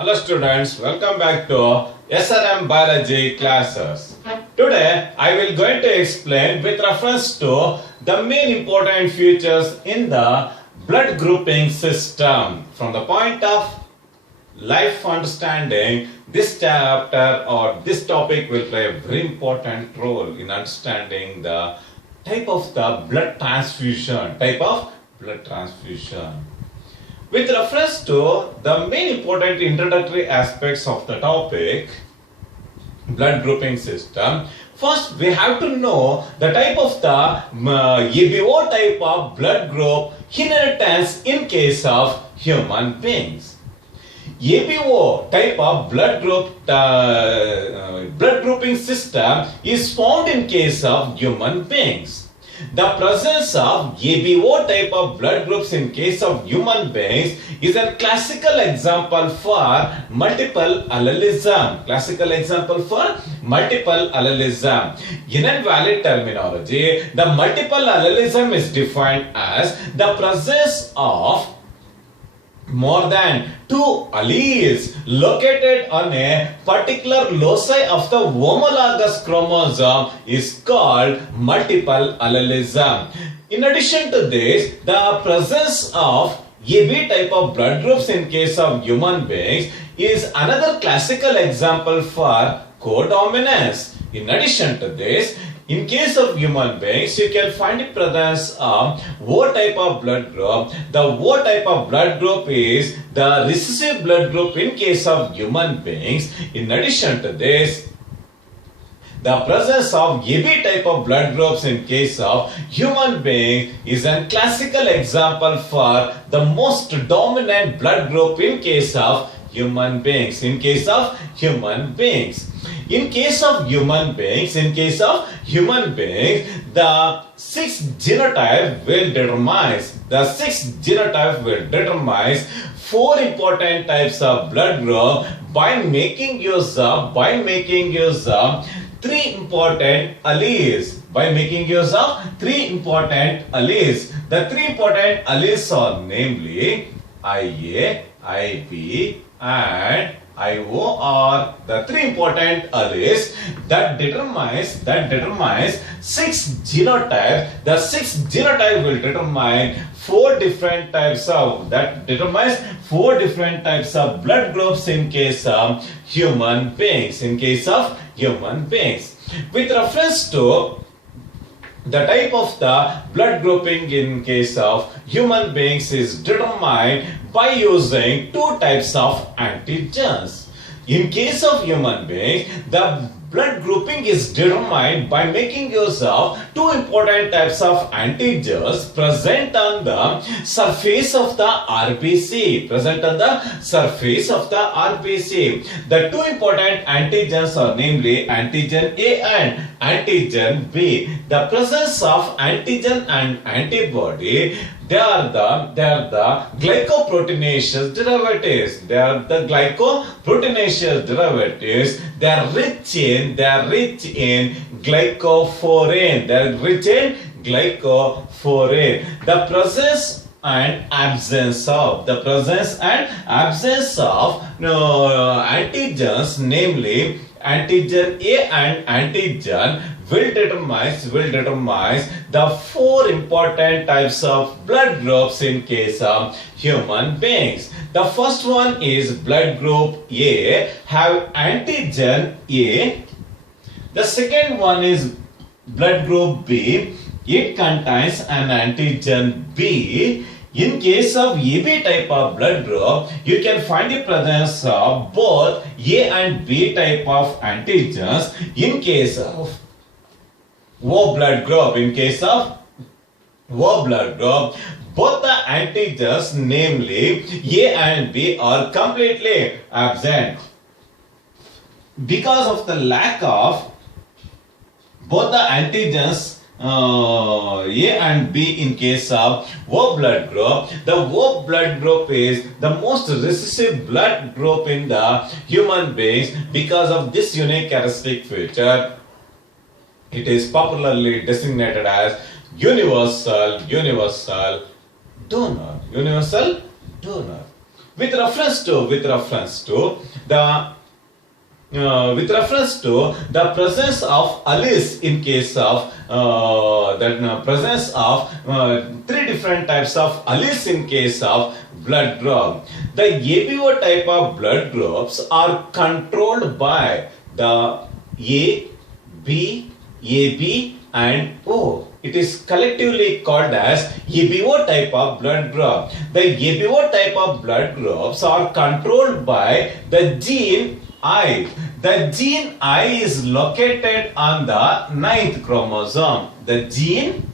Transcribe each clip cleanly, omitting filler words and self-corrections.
Hello students, welcome back to SRM Biology classes. Today I will going to explain with reference to the main important features in the blood grouping system. From the point of life understanding, this chapter or this topic will play a very important role in understanding the type of the blood transfusion, With reference to the main important introductory aspects of the topic, blood grouping system, first we have to know the type of the ABO type of blood group inheritance in case of human beings. ABO type of blood grouping system is found in case of human beings. The presence of ABO type of blood groups in case of human beings is a classical example for multiple allelism. In a valid terminology, the multiple allelism is defined as the presence of more than two alleles located on a particular loci of the homologous chromosome is called multiple allelism. In addition to this, the presence of AB type of blood groups in case of human beings is another classical example for codominance. In addition to this, in case of human beings, you can find the presence of O type of blood group. The O type of blood group is the recessive blood group in case of human beings. In addition to this, the presence of AB type of blood groups in case of human beings is a classical example for the most dominant blood group in case of human beings. In case of human beings, the sixth genotype will determine four important types of blood group by making use of three important alleles. The three important alleles are namely IA, IB and IO are the three important alleles that determines six genotypes. The sixth genotype will determine four different types of blood groups in case of human beings. With reference to the type of the blood grouping in case of human beings is determined by using two types of antigens. In case of human beings, the blood grouping is determined by making use of two important types of antigens present on the surface of the RBC. The two important antigens are namely antigen A and antigen B. The presence of antigen and antibody, they are the glycoproteinaceous derivatives. They are rich in glycophorin. The presence and absence of antigens, namely antigen A and antigen, will determine the four important types of blood groups in case of human beings. The first one is blood group A, have antigen A. The second one is blood group B, it contains an antigen B. In case of AB type of blood group, you can find the presence of both A and B type of antigens. In case of O blood group, both the antigens, namely A and B, are completely absent. Because of the lack of both the antigens A and B in case of O blood group, the O blood group is the most recessive blood group in the human beings. Because of this unique characteristic feature, it is popularly designated as universal donor. With reference to the presence of Alice in case of presence of three different types of Alice in case of blood drop. The ABO type of blood drops are controlled by the A, B, AB and O. It is collectively called as ABO type of blood drop. The ABO type of blood drops are controlled by the gene I. The gene I is located on the ninth chromosome. The gene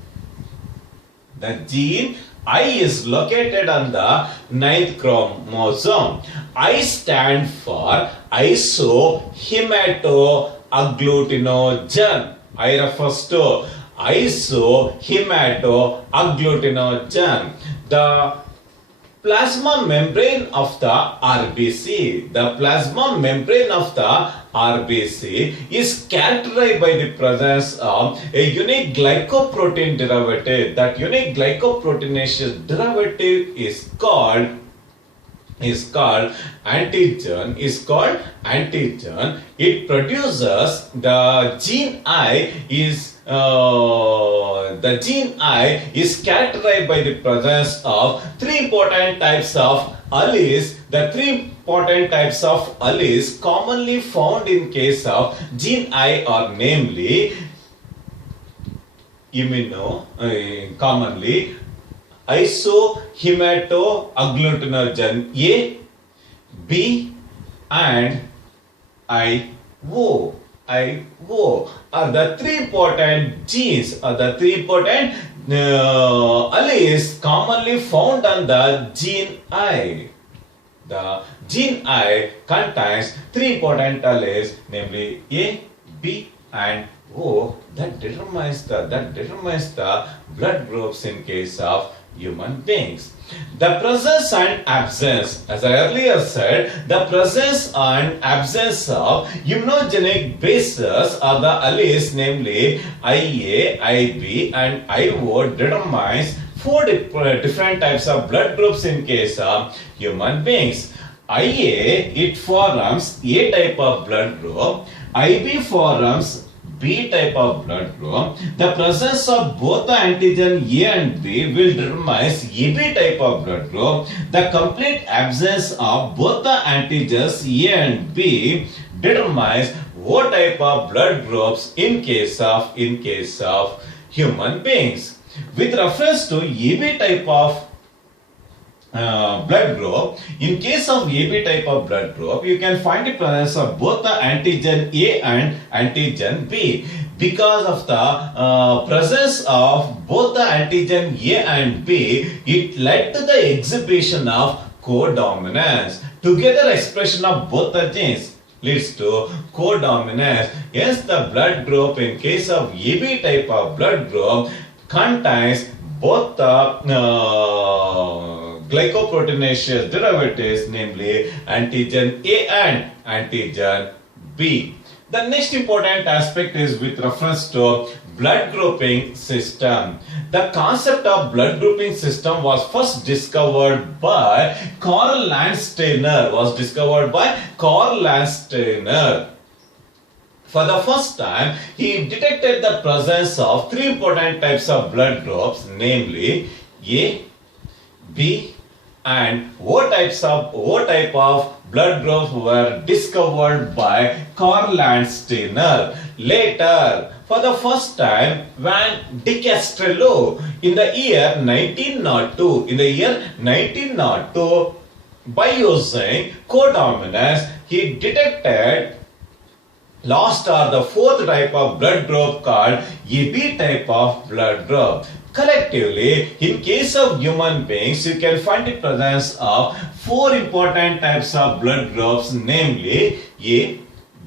I is located on the ninth chromosome. I stand for isohematoagglutinogen. I refers to isohematoagglutinogen. The plasma membrane of the RBC. The plasma membrane of the RBC is characterized by the presence of a unique glycoprotein derivative. That unique glycoproteinaceous derivative is called antigen. It produces the gene I is characterized by the presence of three important types of alleles. The three important types of alleles commonly found in case of gene I are namely commonly isohematoagglutinogen A, B and IO are the three important genes, alleles commonly found on the gene I. The gene I contains three important alleles, namely A, B and O, that determines the blood groups in case of human beings. The presence and absence, as I earlier said, the presence and absence of immunogenic bases are the alleles, namely IA, IB and IO, determines four different types of blood groups in case of human beings. IA, it forms A type of blood group. IB forms B type of blood group. The presence of both the antigen A and B will determine AB type of blood group. The complete absence of both the antigens A and B determines O type of blood groups in case of human beings. With reference to AB type of blood group, in case of AB type of blood group, you can find the presence of both the antigen A and antigen B. Because of the presence of both the antigen A and B, it led to the exhibition of codominance. Together expression of both the genes leads to codominance. Yes, the blood group in case of AB type of blood group contains both the glycoproteinaceous derivatives, namely antigen A and antigen B. The next important aspect is with reference to blood grouping system. The concept of blood grouping system was first discovered by Karl Landsteiner. For the first time, he detected the presence of three important types of blood groups, namely A, B and O type of blood groups were discovered by Karl Landsteiner. Later, for the first time, Van Dicastrello in the year 1902, by using codominance, he detected last or the fourth type of blood group called AB type of blood group. Collectively, in case of human beings, you can find the presence of four important types of blood groups, namely A,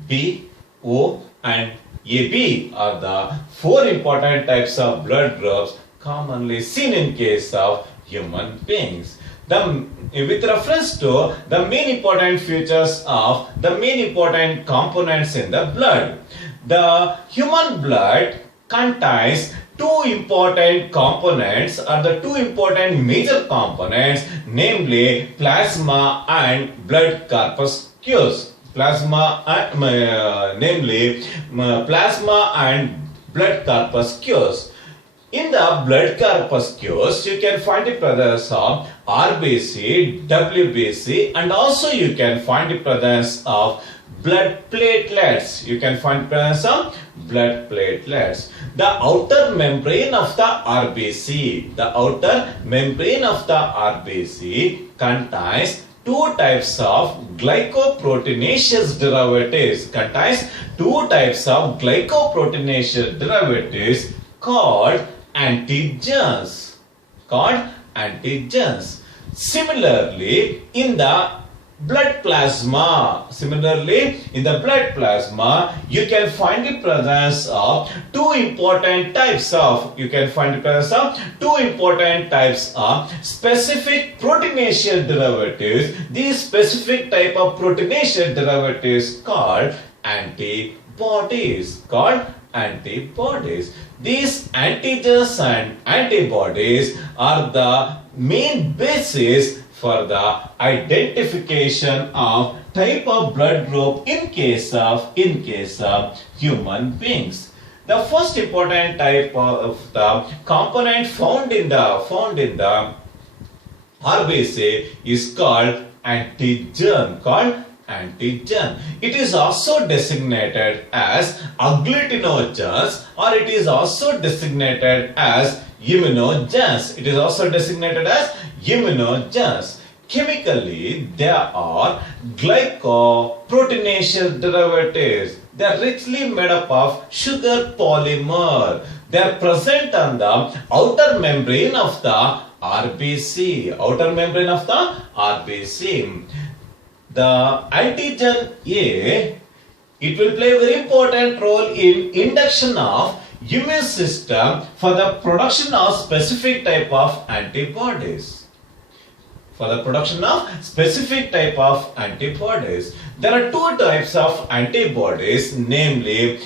B, O and AB are the four important types of blood groups commonly seen in case of human beings. With reference to the main important features of the main important components in the blood, the human blood contains two important components or the two important major components, namely plasma and blood corpuscles. Plasma and plasma and blood corpuscles. In the blood corpuscles, you can find the presence of RBC, WBC, and also you can find the presence of blood platelets. You can find presence of blood platelets. The outer membrane of the RBC, contains two types of glycoproteinaceous derivatives called antigens. Similarly, in the blood plasma, you can find the presence of two important types of specific proteinaceous derivatives. These specific type of proteinaceous derivatives called antibodies. These antigens and antibodies are the main basis for the identification of type of blood group in case of human beings. The first important type of the component found in the RBC is called antigen. It is also designated as agglutinogens, or it is also designated as immunogens. Chemically, they are glycoproteinaceous derivatives. They are richly made up of sugar polymer. They are present on the outer membrane of the RBC. The antigen A, it will play a very important role in induction of immune system for the production of specific type of antibodies. There are two types of antibodies, namely,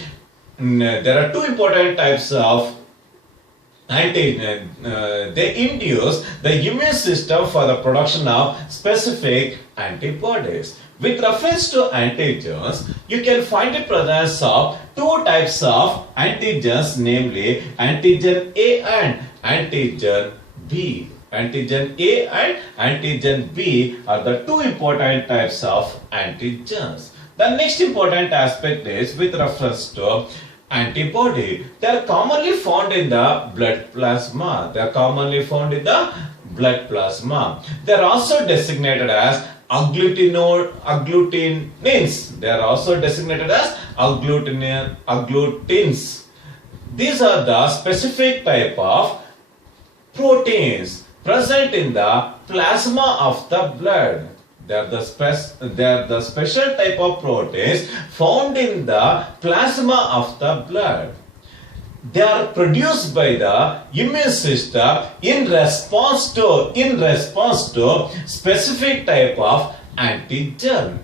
there are two important types of antigen. They induce the immune system for the production of specific antibodies. With reference to antigens, you can find the presence of two types of antigens, namely antigen A and antigen B. Antigen A and antigen B are the two important types of antigens. The next important aspect is with reference to antibody. They are commonly found in the blood plasma. They are also designated as agglutinins. These are the specific type of proteins present in the plasma of the blood. They are the special type of proteins found in the plasma of the blood. They are produced by the immune system in response to specific type of antigen.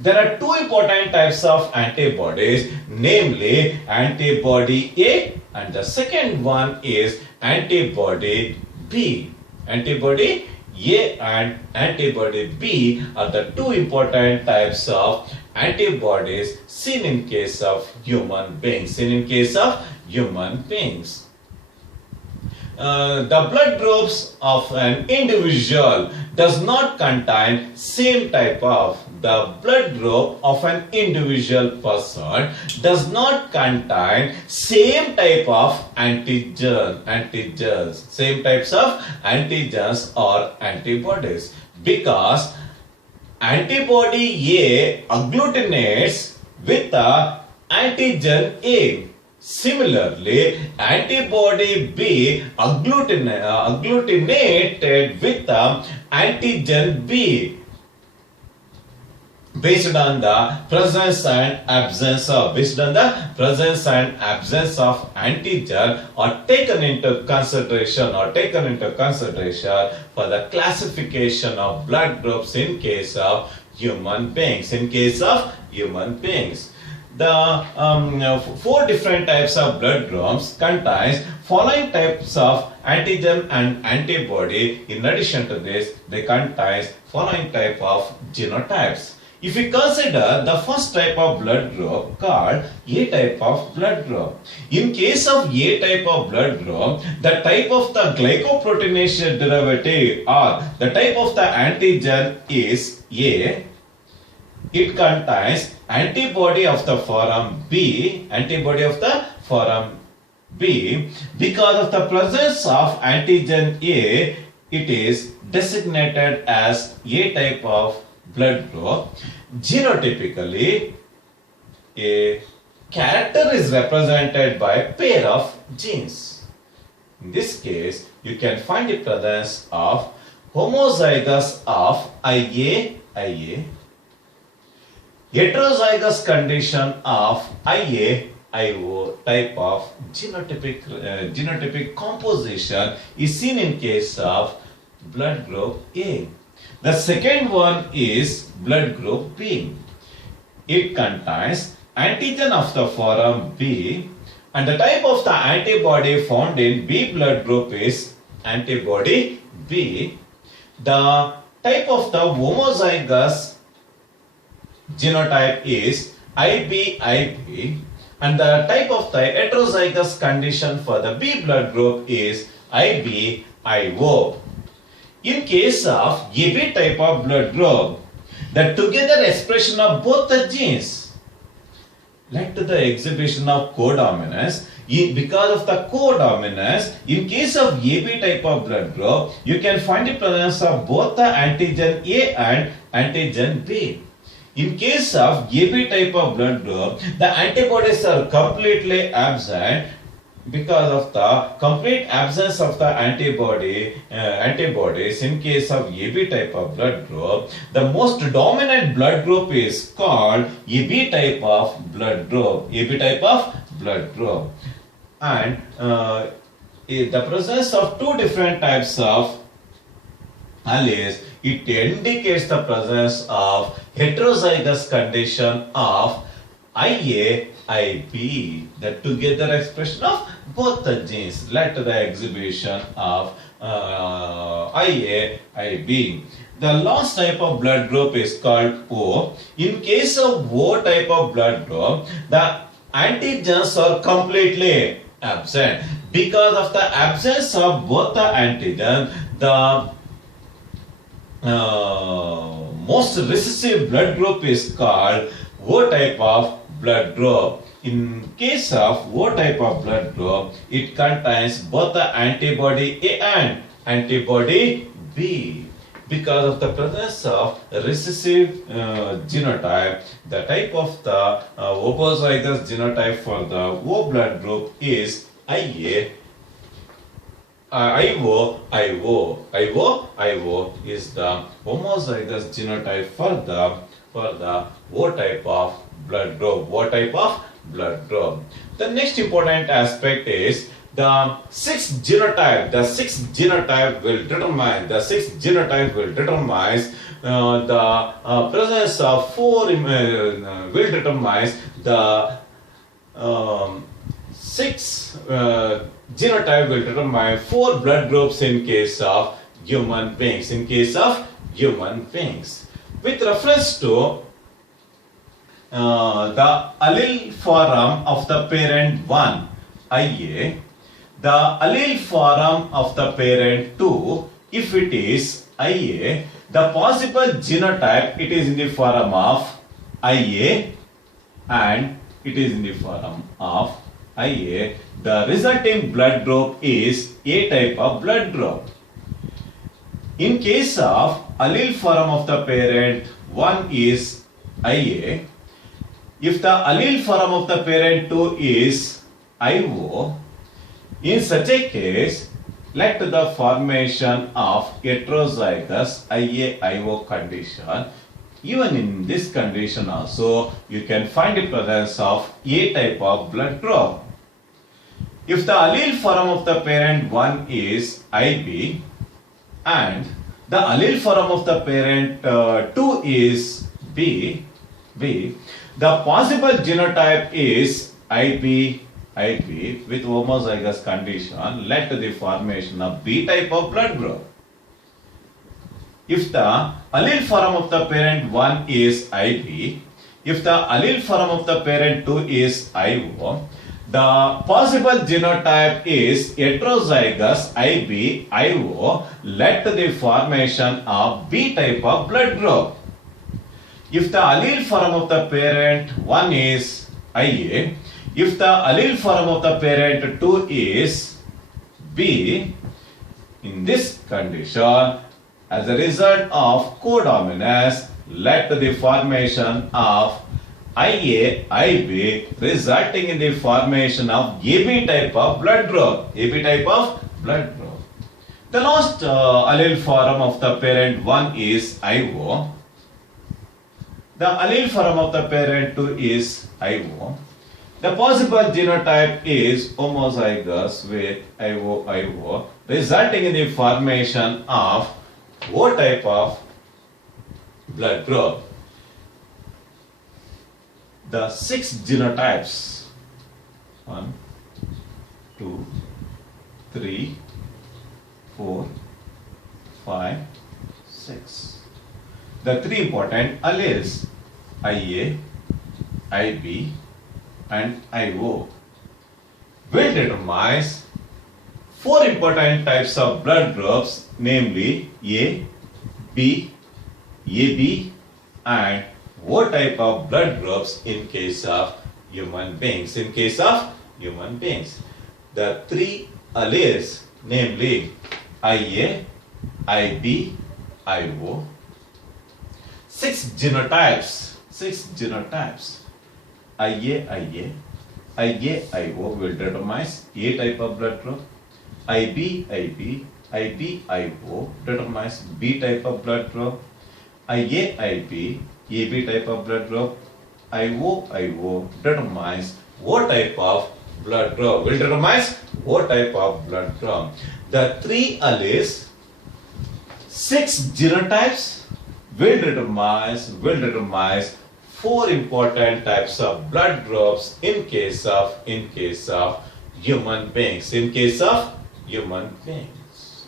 There are two important types of antibodies, namely antibody A and the second one is antibody B. Antibody A and antibody B are the two important types of antibodies seen in case of human beings. The blood groups of an individual does not contain same type of the blood group of an individual person does not contain same type of same types of antigens or antibodies, because antibody A agglutinates with the antigen A. Similarly, antibody B agglutinated with the antigen B based on the presence and absence of antigen are taken into consideration for the classification of blood groups in case of human beings. the four different types of blood groups contains following types of antigen and antibody. In addition to this, they contains following type of genotypes. If we consider the first type of blood group called A type of blood group. In case of A type of blood group, the type of the glycoproteinaceous derivative or the type of the antigen is A. It contains antibody of the form B, Because of the presence of antigen A, it is designated as A type of blood group. Genotypically, a character is represented by a pair of genes. In this case, you can find the presence of homozygous of IA, heterozygous condition of IA, IO type of genotypic composition is seen in case of blood group A. The second one is blood group B. It contains antigen of the form B and the type of the antibody found in B blood group is antibody B. The type of the homozygous genotype is IB and the type of the heterozygous condition for the B blood group is IBIO. In case of AB type of blood group, the together expression of both the genes led to the exhibition of codominance. Because of the codominance, in case of AB type of blood group, you can find the presence of both the antigen A and antigen B. In case of AB type of blood group, the antibodies are completely absent. Because of the complete absence of the antibodies in case of AB type of blood group, the most dominant blood group is called AB type of blood group. And the presence of two different types of alleles, it indicates the presence of heterozygous condition of IAIB, the together expression of both the genes led to the exhibition of IAIB. The last type of blood group is called O. In case of O type of blood group, the antigens are completely absent. Because of the absence of both the antigen, the most recessive blood group is called O type of blood group. In case of O type of blood group, it contains both the antibody A and antibody B. Because of the presence of recessive genotype, the type of the homozygous genotype for the O blood group is IA. IO is the homozygous genotype for the O type of blood group. The next important aspect is the sixth genotype. The sixth genotype will determine the presence of four will determine the six genotype will determine four blood groups in case of human beings. With reference to the allele form of the parent 1, IA, the allele form of the parent 2, if it is IA, the possible genotype, it is in the form of IA and it is in the form of IA. The resulting blood group is A type of blood group. In case of allele form of the parent 1 is IA, if the allele form of the parent 2 is IO, in such a case, led to the formation of heterozygous IA-IO condition. Even in this condition also, you can find the presence of A type of blood group. If the allele form of the parent 1 is IB and the allele form of the parent 2 is B, The possible genotype is IP with homozygous condition led to the formation of B type of blood group. If the allele form of the parent 1 is IB, if the allele form of the parent 2 is IO, the possible genotype is heterozygous IB-IO led to the formation of B type of blood group. If the allele form of the parent 1 is IA, if the allele form of the parent 2 is B, in this condition, as a result of codominance, led to the formation of IA-IB, resulting in the formation of AB type of blood group. AB type of blood group. The last allele form of the parent 1 is IO. The allele form of the parent 2 is IO. The possible genotype is homozygous with IO, resulting in the formation of O type of blood group. The 6 genotypes 1, 2, 3, 4, 5, 6. The 3 important alleles IA, IB and IO will determine 4 important types of blood groups, namely A, B, AB and O type of blood groups in case of human beings. In case of human beings, the 3 alleles, namely IA, IB, IO, 6 genotypes, IA, IO will determine A type of blood group, IB, IO determines B type of blood group, IA, AB type of blood group, IO determines O type of blood group. Will determines O type of blood group. The 3 alleles, 6 genotypes will determine 4 important types of blood groups in case of human beings. In case of human beings.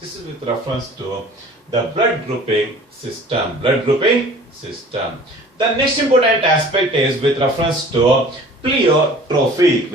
This is with reference to the blood grouping system. The next important aspect is with reference to pleiotrophy.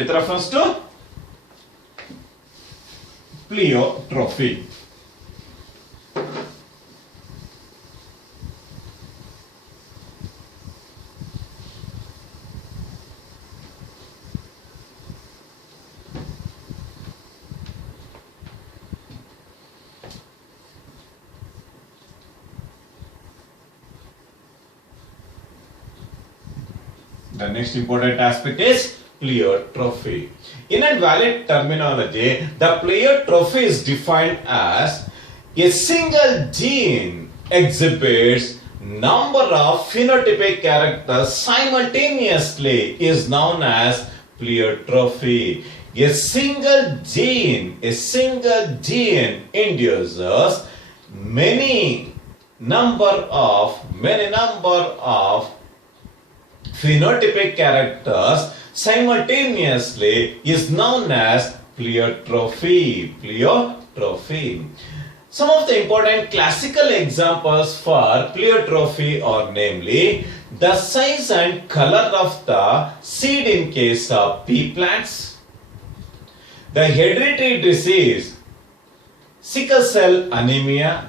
The next important aspect is pleiotrophy. In a valid terminology, the pleiotrophy is defined as a single gene exhibits number of phenotypic characters simultaneously is known as pleiotrophy. A single gene induces many number of phenotypic characters simultaneously is known as pleiotrophy. Some of the important classical examples for pleiotrophy are namely the size and color of the seed in case of pea plants, the hereditary disease sickle cell anemia.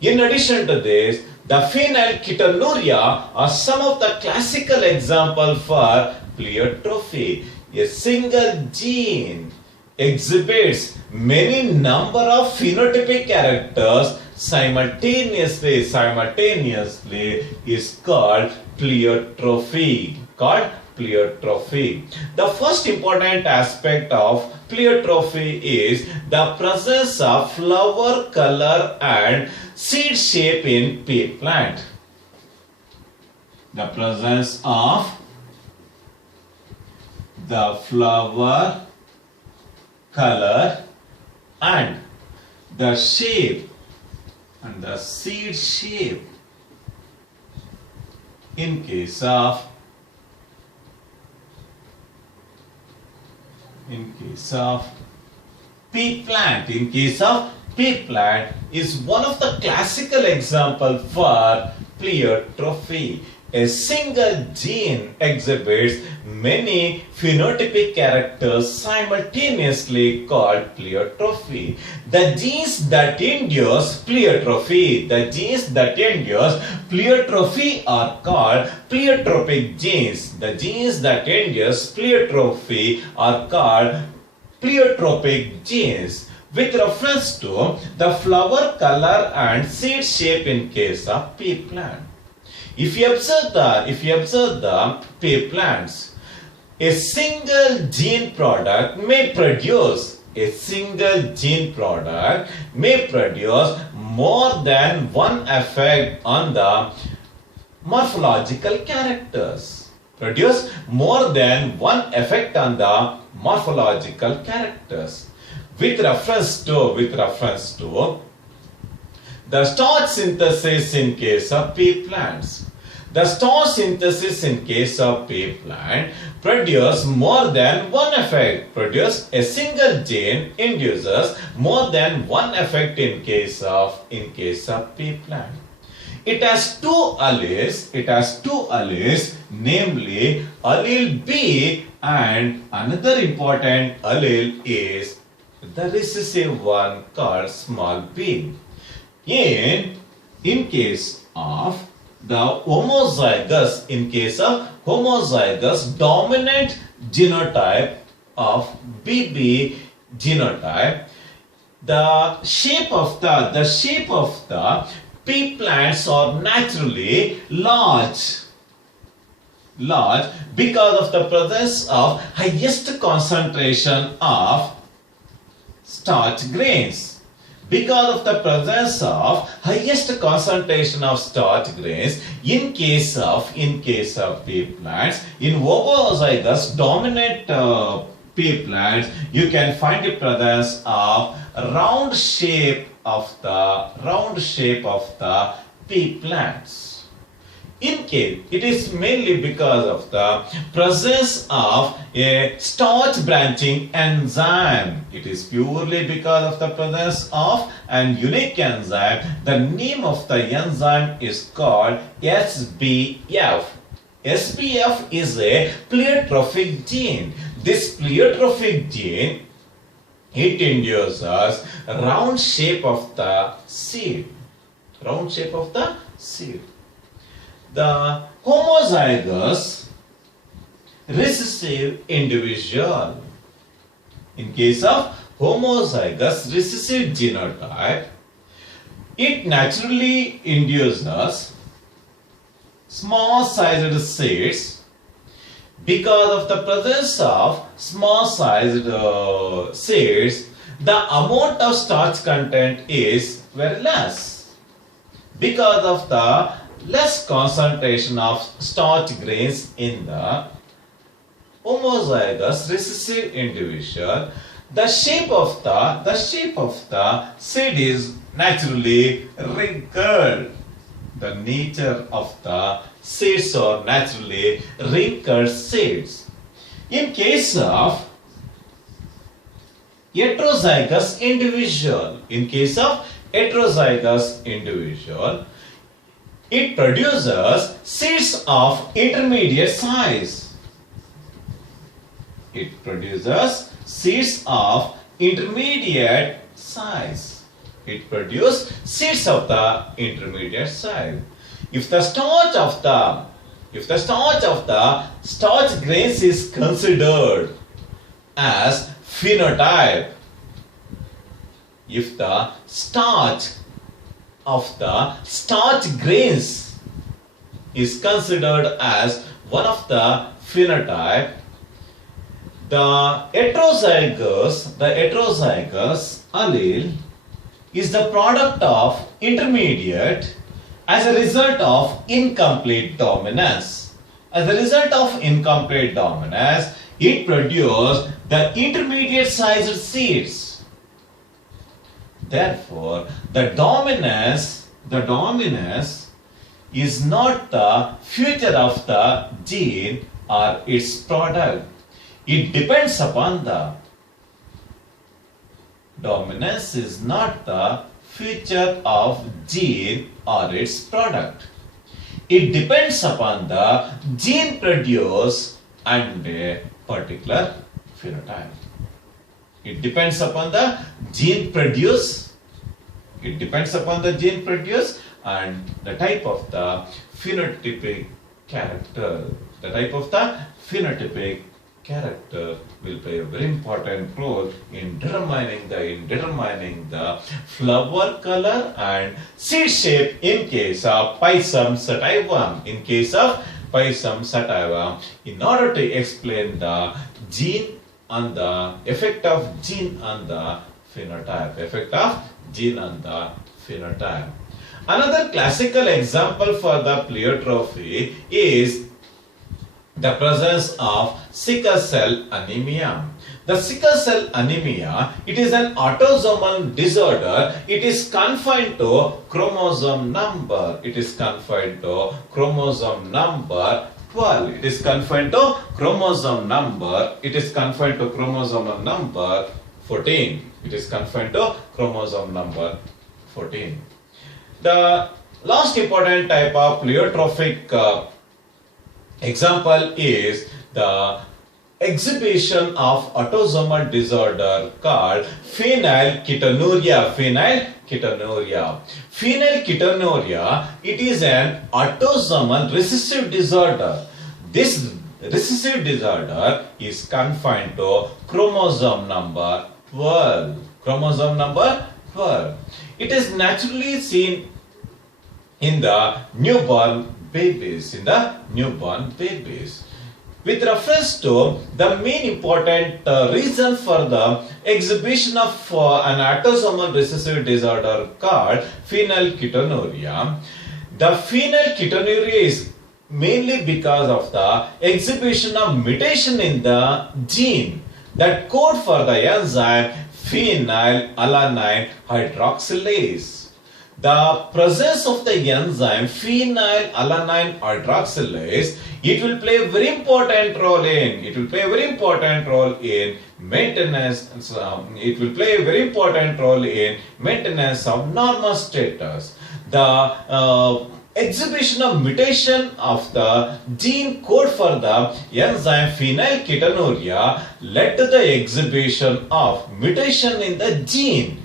In addition to this, the phenylketonuria are some of the classical examples for pleiotrophy. A single gene exhibits many number of phenotypic characters simultaneously is called pleiotrophy. The first important aspect of pleiotrophy is the presence of flower color and seed shape in pea plant. The presence of the flower color and the shape and the seed shape in case of pea plant. In case of pea plant is one of the classical example for pleiotropy. A single gene exhibits many phenotypic characters simultaneously called pleiotropy. The genes that induce pleiotropy, are called pleiotropic genes. The genes that induce pleiotropy are called pleiotropic genes. With reference to the flower color and seed shape in case of pea plant. If you observe the pea plants, a single gene product may produce more than one effect on the morphological characters. With reference to the starch synthesis in case of pea plants. The starch synthesis in case of pea plant produce more than one effect. A single gene induces more than one effect in case of pea plant. It has two alleles, namely allele B, and another important allele is the recessive one called small p. In case of homozygous dominant genotype of BB genotype, the shape of the pea plants are naturally large because of the presence of highest concentration of starch grains. Because of the presence of highest concentration of starch grains in case of pea plants, in homozygous dominant pea plants, you can find the presence of round shape of the pea plants. In case, it is mainly because of the presence of a starch branching enzyme. It is purely because of the presence of an unique enzyme. The name of the enzyme is called SBF. SBF is a pleiotrophic gene. This pleiotrophic gene, it induces round shape of the seed. The homozygous recessive individual. In case of homozygous recessive genotype, it naturally induces small sized seeds. Because of the presence of small sized seeds, the amount of starch content is very less. Because of the less concentration of starch grains in the homozygous recessive individual, the shape of the seed is naturally wrinkled. The nature of the seeds are naturally wrinkled seeds. In case of heterozygous individual, it produces seeds of intermediate size. If the starch of the starch grains is considered as phenotype, if the starch of the starch grains is considered as one of the phenotype, the heterozygous allele is the product of intermediate as a result of incomplete dominance. It produces the intermediate sized seeds. Therefore, the dominance is not the future of the gene or its product. It depends upon the dominance is not the feature of gene or its product. It depends upon the gene produced and a particular phenotype. It depends upon the gene produced. It depends upon the gene produced and the type of the phenotypic character. The type of the phenotypic character will play a very important role in determining the flower color and seed shape in case of Pisum sativum. In case of Pisum sativum, in order to explain the gene on the effect of gene on the phenotype, Another classical example for the pleiotropy is the presence of sickle cell anemia. The sickle cell anemia, it is an autosomal disorder. It is confined to chromosome number. It is confined to chromosome number 12. It is confined to chromosome number. It is confined to chromosome number 14. It is confined to chromosome number 14. The last important type of pleiotrophic example is the exhibition of autosomal disorder called phenylketonuria. Phenylketonuria, it is an autosomal recessive disorder. This recessive disorder is confined to chromosome number 12. It is naturally seen in the newborn babies. With reference to the main important reason for the exhibition of an autosomal recessive disorder called phenylketonuria, the phenylketonuria is mainly because of the exhibition of mutation in the gene that code for the enzyme phenylalanine hydroxylase. The presence of the enzyme phenylalanine hydroxylase, it will play a very important role in maintenance. It will play a very important role in maintenance of normal status. The exhibition of mutation of the gene code for the enzyme phenylketonuria led to the exhibition of mutation in the gene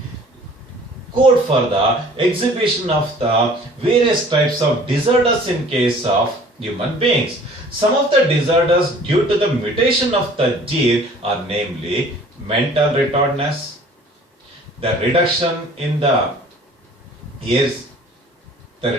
code for the exhibition of the various types of disorders in case of human beings. Some of the disorders due to the mutation of the gene are namely mental retardedness, the reduction in the ears, the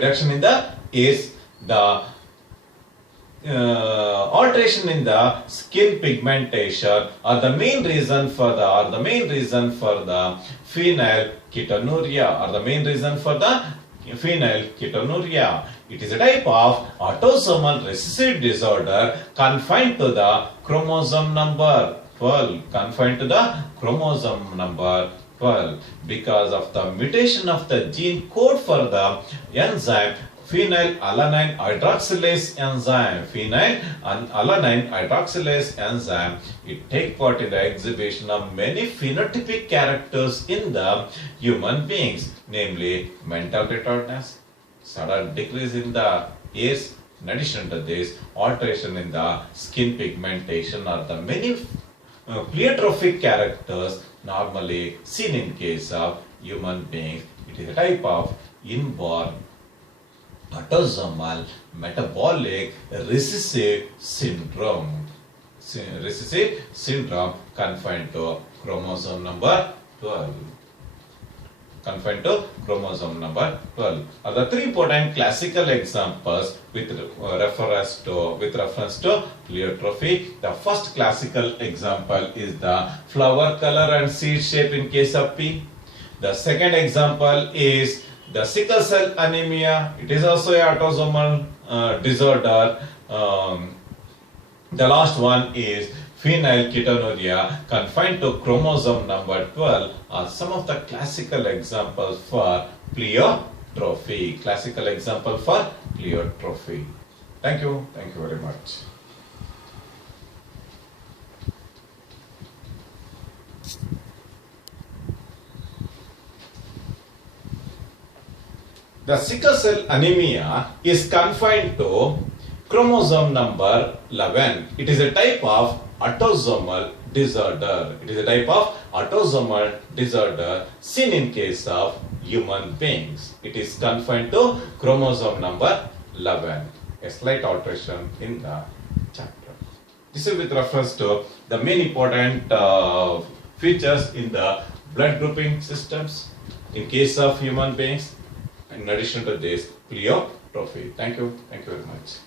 alteration in the skin pigmentation are the main reason for the phenylketonuria. It is a type of autosomal recessive disorder confined to the chromosome number 12. Because of the mutation of the gene code for the enzyme phenylalanine hydroxylase enzyme, it takes part in the exhibition of many phenotypic characters in the human beings, namely mental retardedness, sudden decrease in the age. In addition to this, alteration in the skin pigmentation are the many pleiotrophic characters normally seen in case of human beings. It is a type of inborn autosomal metabolic recessive syndrome. Confined to chromosome number 12. Are the three important classical examples with reference to pleiotropy. The first classical example is the flower color and seed shape in case of P. The second example is the sickle cell anemia. It is also a autosomal disorder. The last one is phenylketonuria confined to chromosome number 12 are some of the classical examples for pleiotrophy. Classical example for pleiotrophy. Thank you very much. The sickle cell anemia is confined to chromosome number 11. It is a type of autosomal disorder. It is a type of autosomal disorder seen in case of human beings. It is confined to chromosome number 11. A slight alteration in the chapter. This is with reference to the main important features in the blood grouping systems in case of human beings. In addition to this, pleiotrophy. Thank you very much.